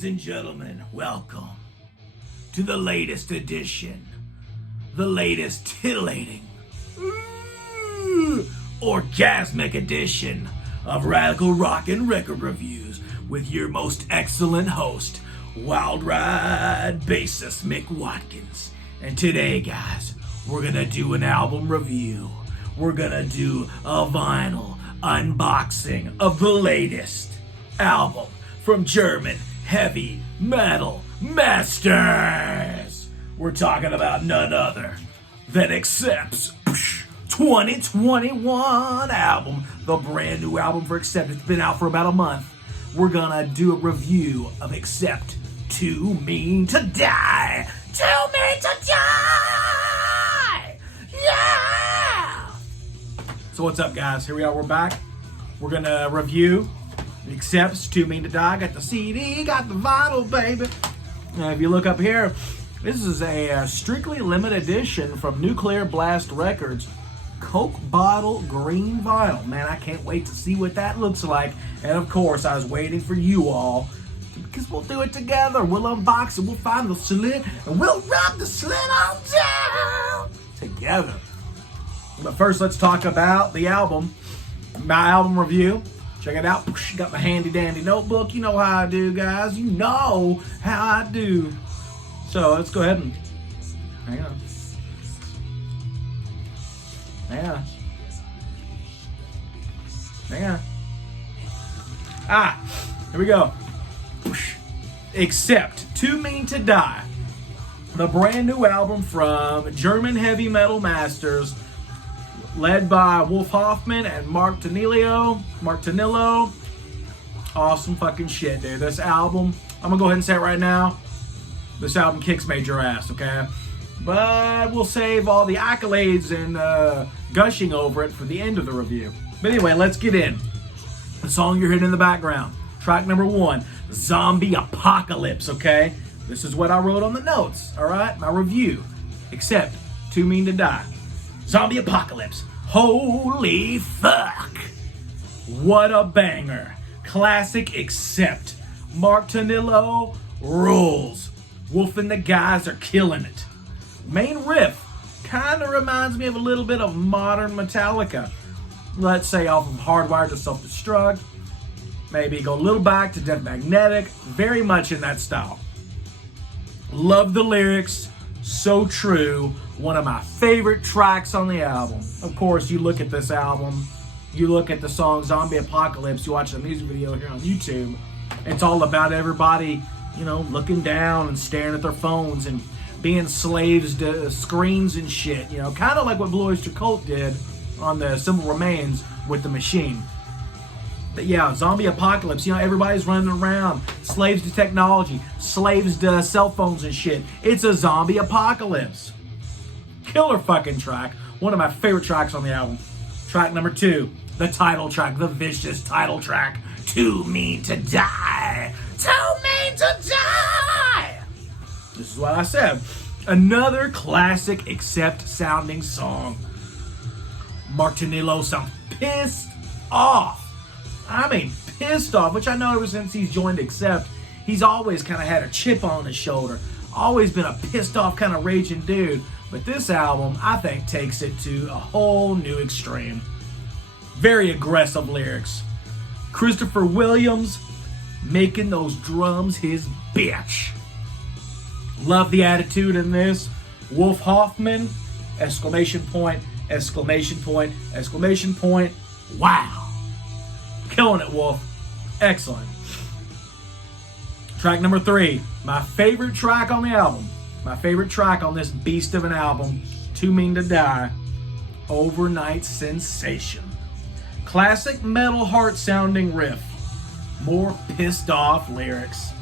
Ladies and gentlemen, welcome to the latest edition, the latest titillating, orgasmic edition of Radical Rock and Record Reviews with your most excellent host, Wild Ride bassist Mick Watkins. And today, guys, we're gonna do an album review. We're gonna do a vinyl unboxing of the latest album from German heavy metal masters. We're talking about none other than Accept's 2021 album, the brand new album for Accept. It's been out for about a month. We're gonna do a review of Accept Too Mean to Die. Too Mean to Die! Yeah! So what's up, guys? Here we are, we're back. We're gonna review Accept's Too Mean to Die. Got the CD, got the vinyl, baby. Now, if you look up here, this is a strictly limited edition from Nuclear Blast Records. Coke bottle green vinyl. Man, I can't wait to see what that looks like. And of course, I was waiting for you all, because we'll do it together. We'll unbox it, we'll find the slit, and we'll rub the slit on down together. But first, let's talk about the album. My album review. Check it out. Got my handy dandy notebook. You know how I do, guys. You know how I do. So let's go ahead and hang on. Hang on. Here we go. Accept Too Mean to Die. The brand new album from German heavy metal masters, led by Wolf Hoffman and Mark Tanillo. Awesome fucking shit, dude. This album, I'm gonna go ahead and say it right now. This album kicks major ass, okay? But we'll save all the accolades and gushing over it for the end of the review. But anyway, let's get in. The song you're hearing in the background, track number 1, Zombie Apocalypse, okay? This is what I wrote on the notes, all right? My review. Accept Too Mean to Die. Zombie Apocalypse. Holy fuck. What a banger. Classic Accept. Mark Tanillo rules. Wolf and the guys are killing it. Main riff kind of reminds me of a little bit of modern Metallica. Let's say off of Hardwired to Self-Destruct. Maybe go a little back to Death Magnetic. Very much in that style. Love the lyrics. So true. One of my favorite tracks on the album. Of course, you look at this album, you look at the song Zombie Apocalypse, you watch the music video here on YouTube. It's all about everybody, looking down and staring at their phones and being slaves to screens and shit. Kind of like what Blue Oyster Cult did on the Simple Remains with The Machine. But yeah, Zombie Apocalypse, everybody's running around. Slaves to technology, slaves to cell phones and shit. It's a zombie apocalypse. Killer fucking track. One of my favorite tracks on the album. Track number 2, the title track, the vicious title track, Too Mean to Die. Too Mean to Die! This is what I said. Another classic Accept sounding song. Mark Tanillo sounds pissed off. I mean, pissed off, which I know ever since he's joined Accept, he's always kind of had a chip on his shoulder. Always been a pissed off kind of raging dude. But this album, I think, takes it to a whole new extreme. Very aggressive lyrics. Christopher Williams making those drums his bitch. Love the attitude in this. Wolf Hoffman, exclamation point, exclamation point, exclamation point. Wow. Killing it, Wolf. Excellent. Track number 3, my favorite track on the album. My favorite track on this beast of an album, Too Mean to Die, Overnight Sensation. Classic metal heart sounding riff. More pissed off lyrics.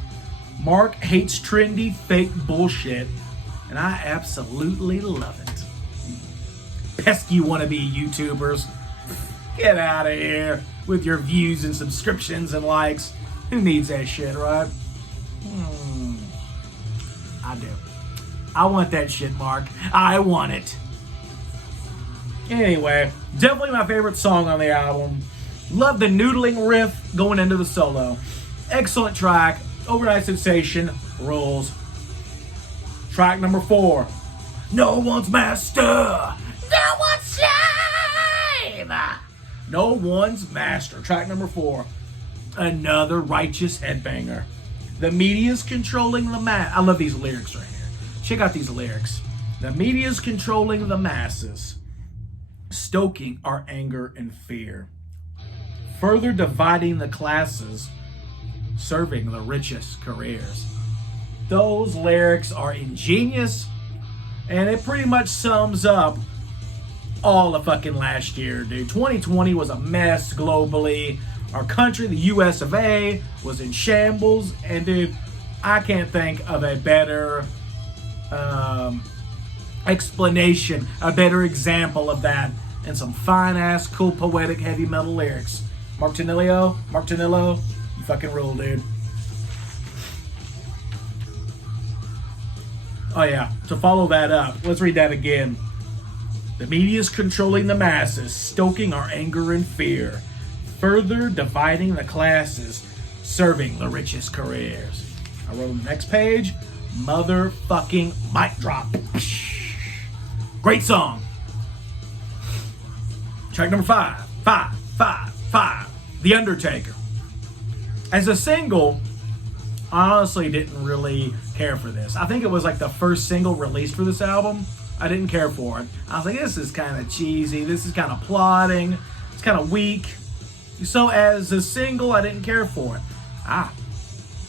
Mark hates trendy fake bullshit, and I absolutely love it. Pesky wannabe YouTubers, get out of here with your views and subscriptions and likes. Who needs that shit, right? I do. I want that shit, Mark. I want it. Anyway, definitely my favorite song on the album. Love the noodling riff going into the solo. Excellent track. overnight sensation, rules. Track number 4, no one's master, no one's slave. No one's master. Track number 4, another righteous headbanger. The media's controlling the mass. I love these lyrics right here. Check out these lyrics. The media's controlling the masses, stoking our anger and fear, further dividing the classes, serving the richest careers. Those lyrics are ingenious, and it pretty much sums up all of fucking last year, dude. 2020 was a mess globally. Our country, the US of A, was in shambles, and dude, I can't think of a better explanation, a better example of that, and some fine-ass, cool, poetic, heavy metal lyrics. Mark Tanillo, you fucking rule, dude. Oh yeah, to follow that up, let's read that again. The media's controlling the masses, stoking our anger and fear, further dividing the classes, serving the richest careers. I wrote on the next page, motherfucking mic drop. Great song. Track number 5, The Undertaker. As a single, I honestly didn't really care for this. I think it was like the first single released for this album. I didn't care for it. I was like, this is kind of cheesy. This is kind of plodding. It's kind of weak. So as a single, I didn't care for it.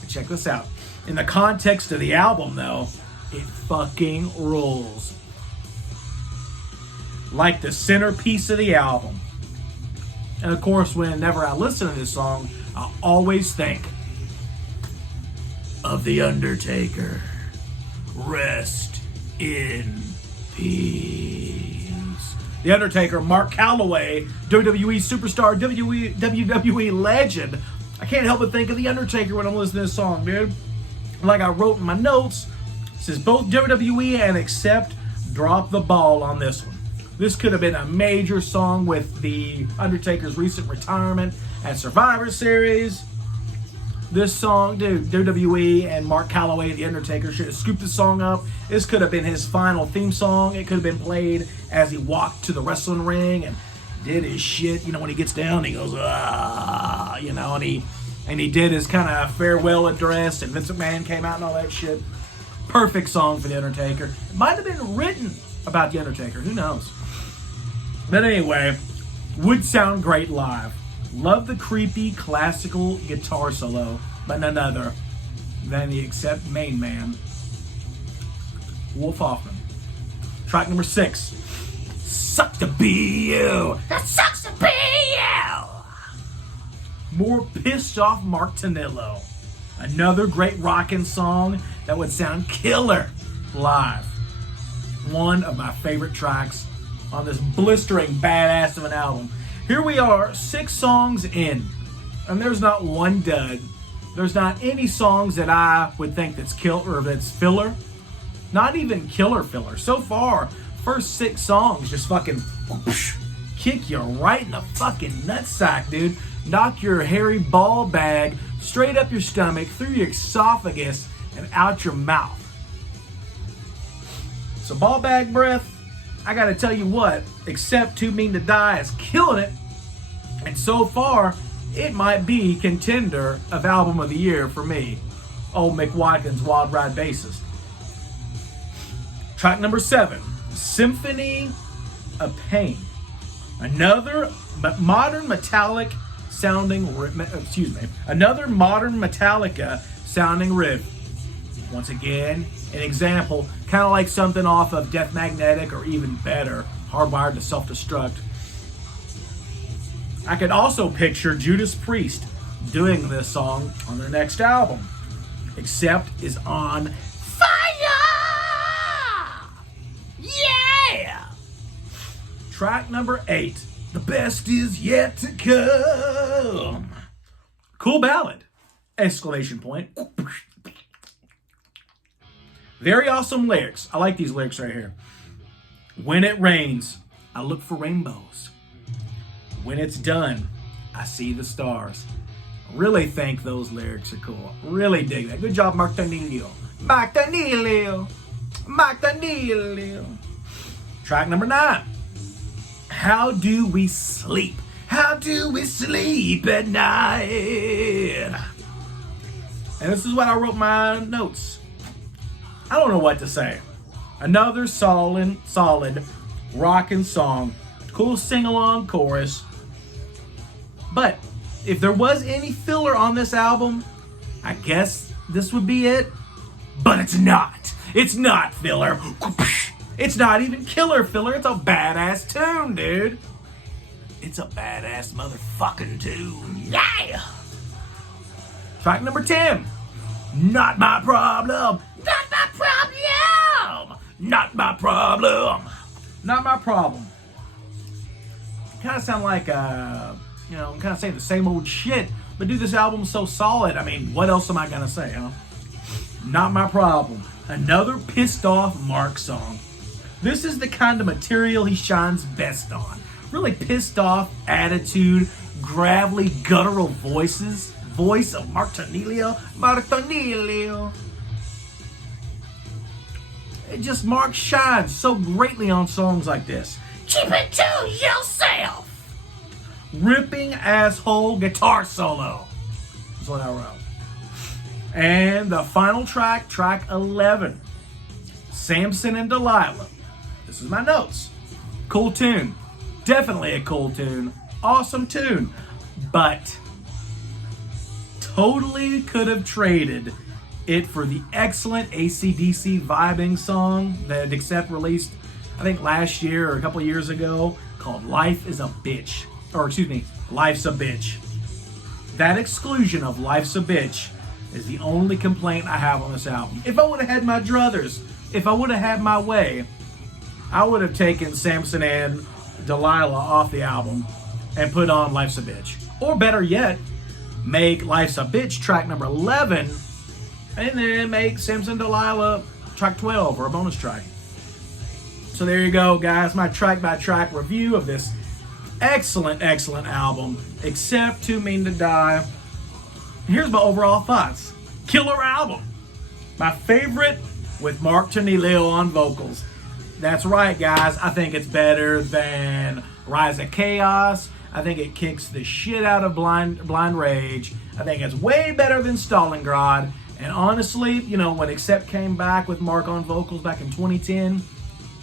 Check this out. In the context of the album, though, it fucking rules. Like the centerpiece of the album. And of course, whenever I listen to this song, I always think of The Undertaker. Rest in peace. The Undertaker, Mark Calloway, WWE superstar, WWE legend. I can't help but think of The Undertaker when I'm listening to this song, dude. Like I wrote in my notes, it says both WWE and Accept dropped the ball on this one. This could have been a major song with The Undertaker's recent retirement at Survivor Series. This song, dude, WWE and Mark Calloway, The Undertaker, should have scooped the song up. This could have been his final theme song. It could have been played as he walked to the wrestling ring and did his shit. You know, when he gets down, he goes, you know, and he did his kind of farewell address, and Vince McMahon came out and all that shit. Perfect song for The Undertaker. It might have been written about The Undertaker. Who knows? But anyway, would sound great live. Love the creepy classical guitar solo, but none other than the Accept main man, Wolf Hoffman. Track number 6, Sucks to Be You. That sucks to be you. More pissed off Mark Tanillo. Another great rockin' song that would sound killer live. One of my favorite tracks on this blistering badass of an album. Here we are, 6 songs in, and there's not one dud. There's not any songs that I would think that's that's filler. Not even killer filler. So far, first 6 songs just fucking whoosh, kick you right in the fucking nutsack, dude. Knock your hairy ball bag straight up your stomach, through your esophagus, and out your mouth. So ball bag breath, I gotta tell you what, Accept Too Mean to Die is killing it. And so far, it might be contender of Album of the Year for me. Old Mick Watkins, Wild Ride bassist. Track number 7, Symphony of Pain. Another modern Metallica sounding riff. Once again, an example, kind of like something off of Death Magnetic, or even better, Hardwired to Self-Destruct. I could also picture Judas Priest doing this song on their next album. Accept is on fire! Yeah! Track number 8, The Best Is Yet to Come. Cool ballad! Exclamation point. Very awesome lyrics. I like these lyrics right here. When it rains, I look for rainbows. When it's done, I see the stars. Really think those lyrics are cool. Really dig that. Good job, Mark Danilio. Mark Danilio. Mark Danilio. Track number 9. How Do We Sleep? How do we sleep at night? And this is what I wrote in my notes. I don't know what to say. Another solid rockin' song. Cool sing-along chorus. But if there was any filler on this album, I guess this would be it. But it's not. It's not filler. It's not even killer filler. It's a badass tune, dude. It's a badass motherfucking tune. Yeah! Track number 10. Not My Problem. Not my problem. Not my problem. Not my problem. Kind of sound like, I'm kind of saying the same old shit. But dude, this album's so solid. I mean, what else am I going to say, huh? Not My Problem. Another pissed off Mark song. This is the kind of material he shines best on. Really pissed off attitude, gravelly, guttural voice of Mark Danilio. Mark Danilio. It just Mark shines so greatly on songs like this. Keep it to yourself. Ripping asshole guitar solo. That's what I wrote. And the final track, track 11. Samson and Delilah. This is my notes. Cool tune. Definitely a cool tune. Awesome tune. But totally could have traded it for the excellent AC/DC vibing song that Accept released, I think last year or a couple years ago, called Life is a Bitch. Or excuse me, Life's a Bitch. That exclusion of Life's a Bitch is the only complaint I have on this album. If I would have had my druthers, if I would have had my way, I would have taken Samson and Delilah off the album and put on Life's a Bitch. Or better yet, make Life's a Bitch track number 11 and then make Samson and Delilah track 12 or a bonus track. So there you go, guys. My track-by-track review of this excellent album, Accept, Too Mean to Die. Here's my overall thoughts. Killer album. My favorite with Mark Danilio on vocals. That's right, guys. I think it's better than Rise of Chaos. I think it kicks the shit out of Blind Rage. I think it's way better than Stalingrad. And honestly, when Accept came back with Mark on vocals back in 2010,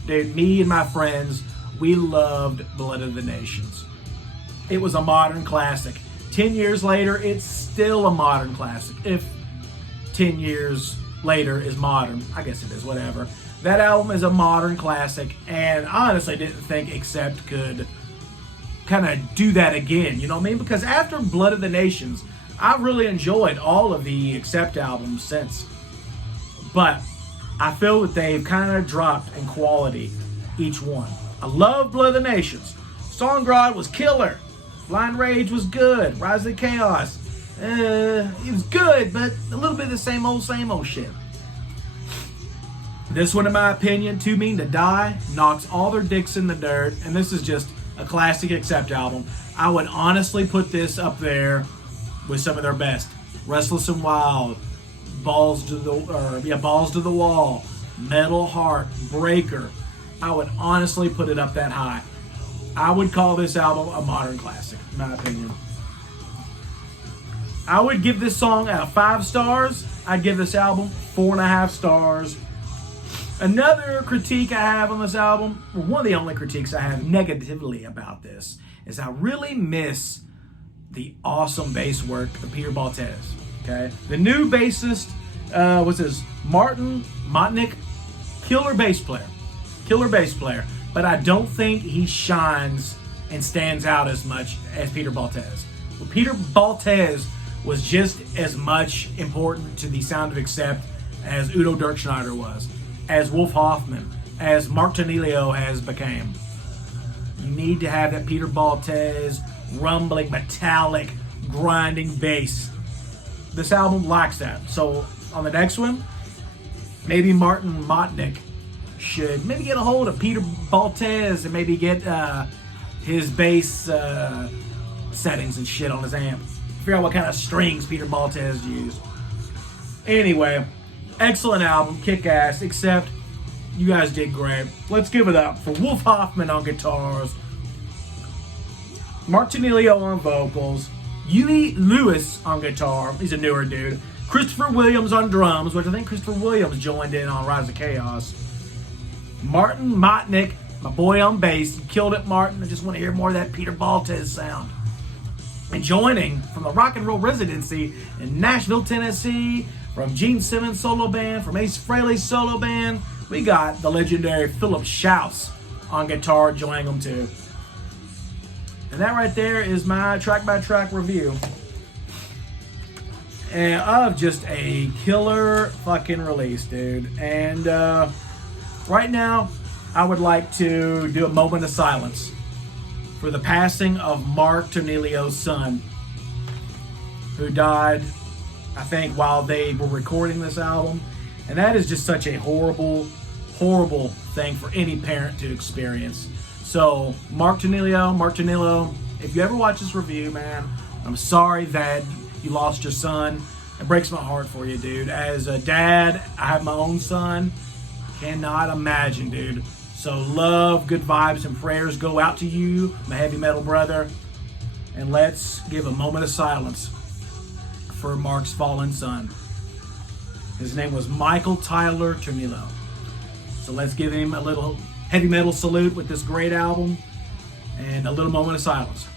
dude, me and my friends, we loved Blood of the Nations. It was a modern classic. 10 years later, it's still a modern classic. If 10 years later is modern, I guess it is, whatever. That album is a modern classic, and I honestly didn't think Accept could kind of do that again, you know what I mean? Because after Blood of the Nations, I've really enjoyed all of the Accept albums since. But I feel that they've kind of dropped in quality, each one. I love Blood of the Nations. Stalingrad was killer. Blind Rage was good. Rise of Chaos, it was good, but a little bit of the same old shit. This one, in my opinion, Too Mean to Die, knocks all their dicks in the dirt, and this is just a classic Accept album. I would honestly put this up there with some of their best. Restless and Wild, Balls to the Wall, Metal Heart, Breaker. I would honestly put it up that high. I would call this album a modern classic, in my opinion. I would give this song out of 5 stars. I'd give this album 4.5 stars. Another critique I have on this album, or one of the only critiques I have negatively about this, is I really miss the awesome bass work of Peter Baltes. Okay, the new bassist was Martin Motnick, killer bass player. But I don't think he shines and stands out as much as Peter Baltes. Well, Peter Baltes was just as much important to the sound of Accept as Udo Dirkschneider was, as Wolf Hoffman, as Mark Danilio has became. You need to have that Peter Baltes rumbling, metallic, grinding bass. This album lacks that. So on the next one, maybe Martin Motnick should maybe get a hold of Peter Baltes and maybe get his bass settings and shit on his amp Figure out what kind of strings Peter Baltes used. Anyway, excellent album, kick ass, except you guys did great. Let's give it up for Wolf Hoffman on guitars, Mark Tenillo on vocals, Huey Lewis on guitar, he's a newer dude, Christopher Williams on drums, which I think Christopher Williams joined in on Rise of Chaos, Martin Motnick, my boy on bass. You killed it, Martin. I just want to hear more of that Peter Baltes sound. And joining from the Rock and Roll Residency in Nashville, Tennessee, from Gene Simmons solo band, from Ace Frehley's solo band, we got the legendary Philip Schaus on guitar joining them too. And that right there is my track-by-track review. And of just a killer fucking release, dude. And right now, I would like to do a moment of silence for the passing of Mark Tenillo's son, who died, I think, while they were recording this album. And that is just such a horrible, horrible thing for any parent to experience. So, Mark Tenillo, if you ever watch this review, man, I'm sorry that you lost your son. It breaks my heart for you, dude. As a dad, I have my own son. Cannot imagine, dude. So love, good vibes, and prayers go out to you, my heavy metal brother. And let's give a moment of silence for Mark's fallen son. His name was Michael Tyler Tenillo. So let's give him a little heavy metal salute with this great album and a little moment of silence.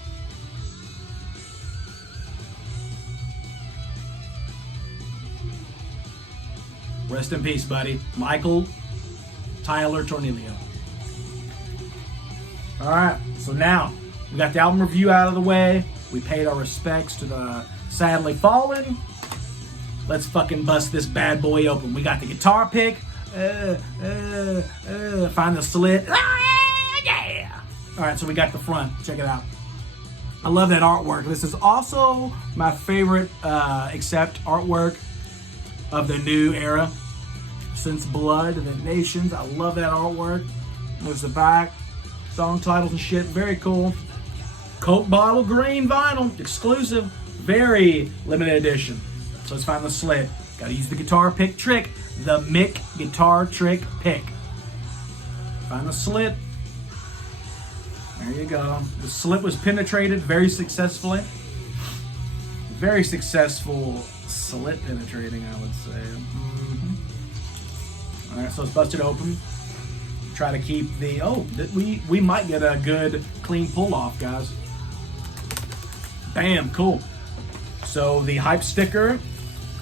Rest in peace, buddy. Michael Tyler Tenillo. All right, so now we got the album review out of the way. We paid our respects to the sadly fallen. Let's fucking bust this bad boy open. We got the guitar pick. Find the slit. Yeah. All right, so we got the front. Check it out. I love that artwork. This is also my favorite Accept artwork of the new era. Since Blood of the Nations. I love that artwork. There's the back. Song titles and shit. Very cool. Coke bottle green vinyl. Exclusive. Very limited edition. So let's find the slit. Gotta use the guitar pick trick. The Mick guitar trick pick. Find the slit. There you go. The slit was penetrated very successfully. Very successful slit penetrating, I would say. All right, so let's bust it open. Try to keep the, we might get a good clean pull off, guys. Bam, cool. So the hype sticker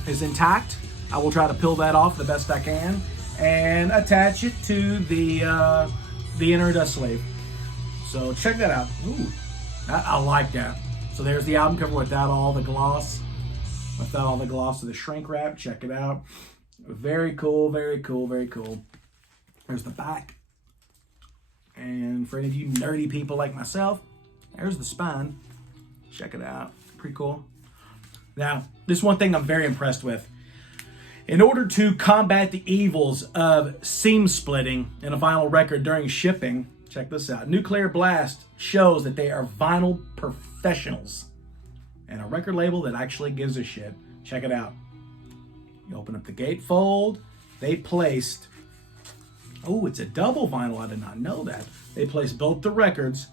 is intact. I will try to peel that off the best I can and attach it to the inner dust sleeve. So check that out. Ooh, I like that. So there's the album cover without all the gloss. Without all the gloss of the shrink wrap. Check it out. Very cool, very cool, very cool. There's the back. And for any of you nerdy people like myself, there's the spine. Check it out. Pretty cool. Now, this one thing I'm very impressed with. In order to combat the evils of seam splitting in a vinyl record during shipping, check this out. Nuclear Blast shows that they are vinyl professionals and a record label that actually gives a shit. Check it out. You open up the gatefold. They placed, it's a double vinyl. I did not know that. They placed both the records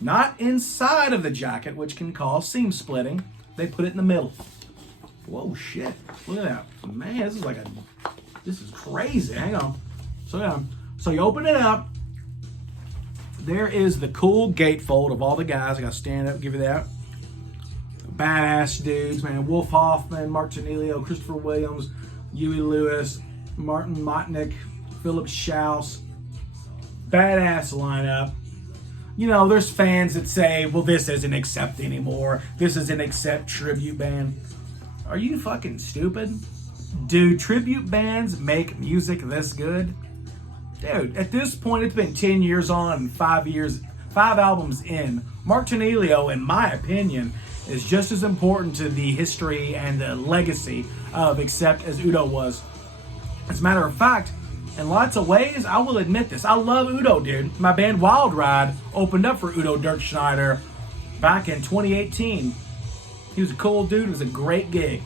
not inside of the jacket, which can cause seam splitting. They put it in the middle. Whoa, shit. Look at that. Man, this is crazy. Hang on. So you open it up. There is the cool gatefold of all the guys. I got to stand up, give you that. Badass dudes, man. Wolf Hoffman, Mark Tenillo, Christopher Williams, Huey Lewis, Martin Motnick, Philip Schaus. Badass lineup. You know, there's fans that say, well, this isn't Accept anymore. This is an Accept tribute band. Are you fucking stupid? Do tribute bands make music this good? Dude, at this point, it's been 10 years on and 5 albums in. Mark Tenillo, in my opinion, is just as important to the history and the legacy of Accept as Udo was. As a matter of fact, in lots of ways, I will admit this. I love Udo, dude. My band Wild Ride opened up for Udo Dirkschneider back in 2018. He was a cool dude. It was a great gig.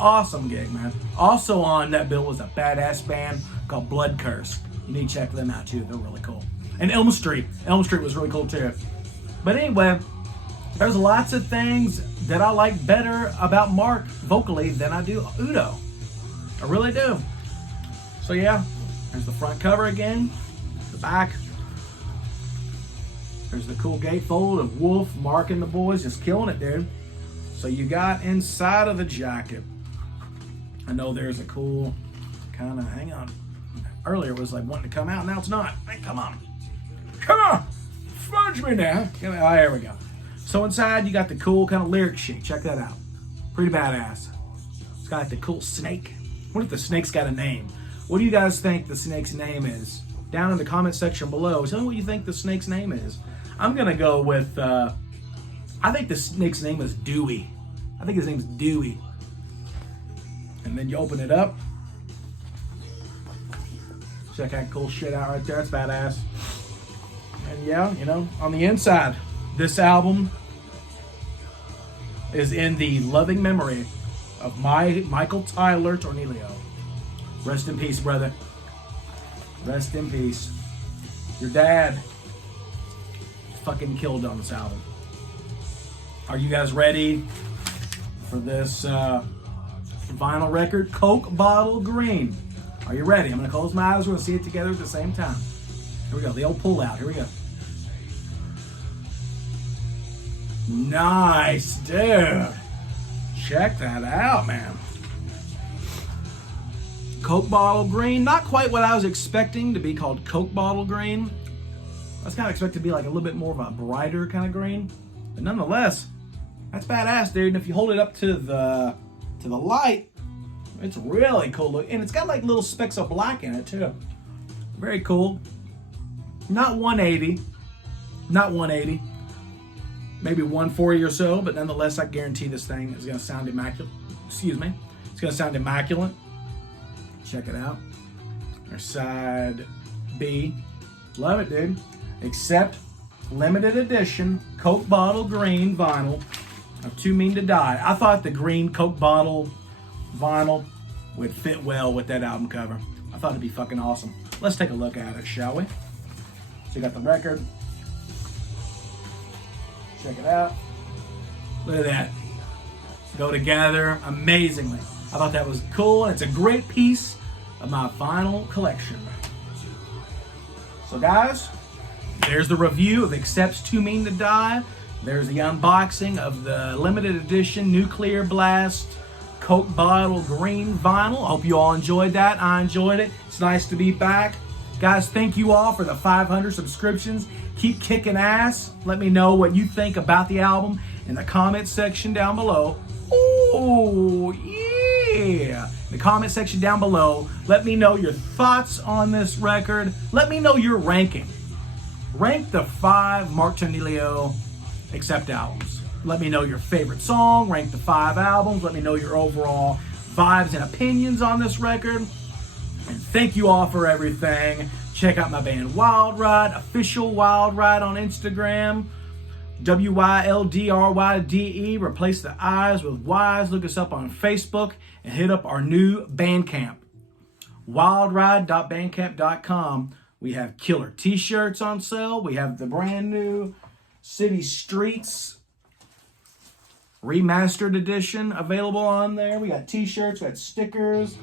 Awesome gig, man. Also on that bill was a badass band called Blood Curse. You need to check them out too. They're really cool. And Elm Street. Elm Street was really cool too. But anyway, there's lots of things that I like better about Mark vocally than I do Udo. I really do. So yeah, there's the front cover again. The back. There's the cool gatefold of Wolf, Mark, and the boys just killing it, dude. So you got inside of the jacket. I know there's a cool kind of, hang on. Earlier it was like wanting to come out, now it's not. Hey, come on. Come on. Fudge me now. Oh, there we go. So inside you got the cool kind of lyric sheet. Check that out. Pretty badass. It's got like the cool snake. What if the snake's got a name? What do you guys think the snake's name is? Down in the comment section below, tell me what you think the snake's name is. I'm gonna go with, I think the snake's name is Dewey. I think his name's Dewey. And then you open it up. Check that cool shit out right there. That's badass. And yeah, you know, on the inside, this album is in the loving memory of Michael Tyler Tornilio. Rest in peace, brother. Rest in peace. Your dad fucking killed on this album. Are you guys ready for this vinyl record? Coke Bottle Green. Are you ready? I'm going to close my eyes. We're going to see it together at the same time. Here we go. The old pull out. Here we go. Nice, dude. Check that out, man. Coke Bottle Green. Not quite what I was expecting to be called Coke Bottle Green. I was kind of expecting to be like a little bit more of a brighter kind of green. But nonetheless, that's badass, dude. And if you hold it up to the light, it's really cool look. And it's got like little specks of black in it too. Very cool. Not 180. Not 180. Maybe 140 or so, but nonetheless, I guarantee this thing is gonna sound immaculate. Excuse me. It's gonna sound immaculate. Check it out. There's side B. Love it, dude. Except limited edition Coke Bottle Green vinyl of Too Mean to Die. I thought the green Coke Bottle vinyl would fit well with that album cover. I thought it'd be fucking awesome. Let's take a look at it, shall we? So you got the record. Check it out. Look at that. Go together amazingly. I thought that was cool, and it's a great piece of my vinyl collection. So guys, there's the review of Accepts Too Mean to Die. There's the unboxing of the limited edition Nuclear Blast Coke Bottle Green vinyl. I hope you all enjoyed that. I enjoyed it. It's nice to be back. Guys, thank you all for the 500 subscriptions. Keep kicking ass. Let me know what you think about the album in the comment section down below. Oh, yeah. In the comment section down below, let me know your thoughts on this record. Let me know your ranking. Rank the 5 Mark Tornilio Accept albums. Let me know your favorite song. Rank the 5 albums. Let me know your overall vibes and opinions on this record. And thank you all for everything. Check out my band Wild Ride, official Wild Ride on Instagram. WYLDRYDE. Replace the I's with Y's. Look us up on Facebook and hit up our new Bandcamp. wildride.bandcamp.com. We have killer t-shirts on sale. We have the brand new City Streets remastered edition available on there. We got t-shirts, we got stickers.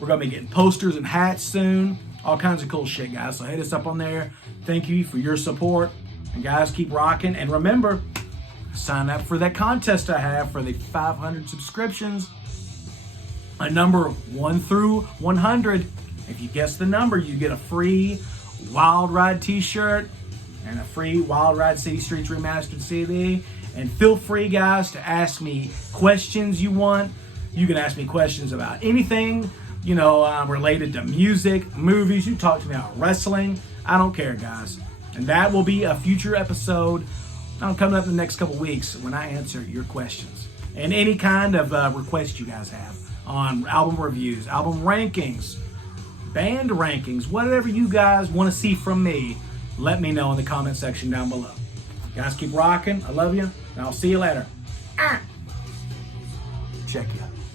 We're going to be getting posters and hats soon. All kinds of cool shit, guys. So hit us up on there. Thank you for your support. And guys, keep rocking. And remember, sign up for that contest I have for the 500 subscriptions. A number 1 through 100. If you guess the number, you get a free Wild Ride t-shirt and a free Wild Ride City Streets Remastered CD. And feel free, guys, to ask me questions you want. You can ask me questions about anything, you know, related to music, movies. You talk to me about wrestling. I don't care, guys. And that will be a future episode coming up in the next couple weeks when I answer your questions. And any kind of request you guys have on album reviews, album rankings, band rankings, whatever you guys want to see from me, let me know in the comment section down below. Guys, keep rocking. I love you, and I'll see you later. Check ya.